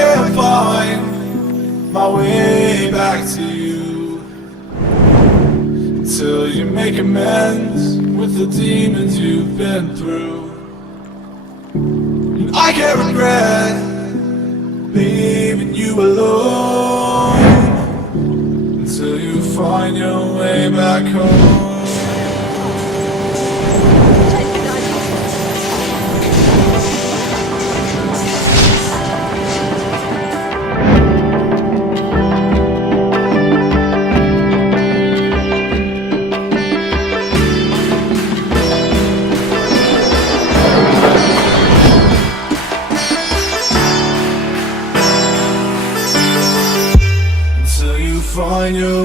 can't find my way back to you until you make amends with the demons you've been through. And I can't regret leaving you alone until you find your way back home. Find your